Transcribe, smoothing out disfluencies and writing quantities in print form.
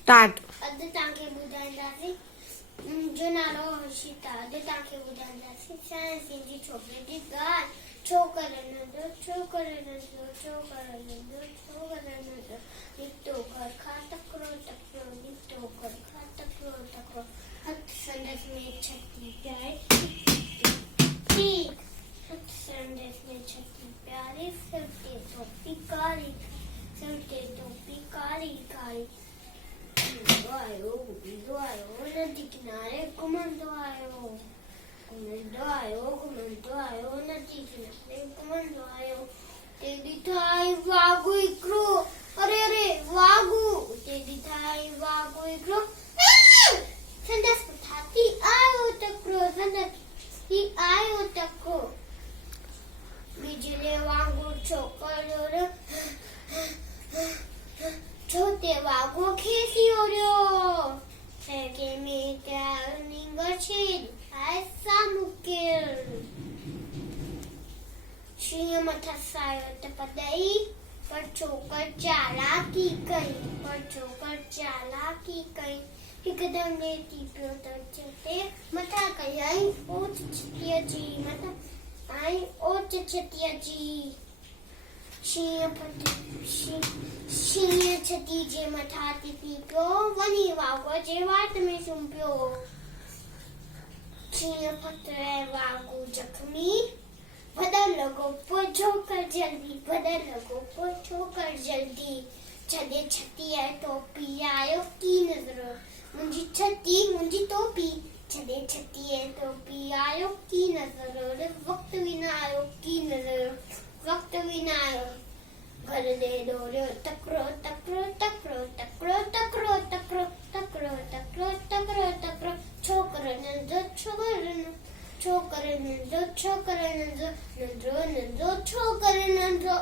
स्टार्ट। अॼु तव्हांखे ॿुधाईंदासीं मुंहिंजो नालो हर्षिता। अॼु तव्हांखे ॿुधाईंदासीं सिंधी छोकिरे जी ॻाल्हि। छोकिरो नंढो छोकिरो नंढो छोकिरो नंढो छोकिरो नंढो निकितो घर खां तकिड़ो तकिड़ो निकितो घर खां तकिड़ो तकिड़ो हथ संदसि में छटी प्यारी हथ संदसि में छटी प्यारी सिर ते टोपी कारी सिर ते टोपी कारी कारी घुमंदो आयो नदी किनारे घुमंदो आयो नदी किनारे घुमंदो आयो तेरी थाई वागु हिकिड़ो अरे अरे वागु तेरी थाई वागु हिकिड़ो संदसि पथाती आयो तकिड़ो संदसि आयो तकिड़ो बिजली वांगुरु छोकिरो छोते वागो खेसी ओरियो फेके में त्यार निंगर छेद ऐसा मुकिल शींह मथा सायो त पदई पर छोकर चालाकी कई हिकदम लेटी पियो त चते मथा कयई ओच छतिया जी मथा आई ओच छतिया जी शींह छती जे मथा टिपी पियो वञी वागो जे वाट में सुम्ही पियो शींह पतरे वागु जख्मी भदर लॻो पोइ छोकर जल्दी छॾे छती ऐं टोपी आयो की नज़र मुंहिंजी छती मुंहिंजी टोपी छॾे छती ऐं टोपी आयो की नज़र वक़्तु बि न आयो की नज़र वक़्तु बि न आयो घर ॾे दौड़ियो तकिड़ो तकिड़ो तकिड़ो तकिड़ो तकिड़ो तकिड़ो तकिड़ो तकिड़ो तकिड़ो तकिड़ो छोकिरो नंढो छोकिरो नंढो छोकिरो नंढो छोकिरो नंढो नंढो नंढो छोकिरो नंढो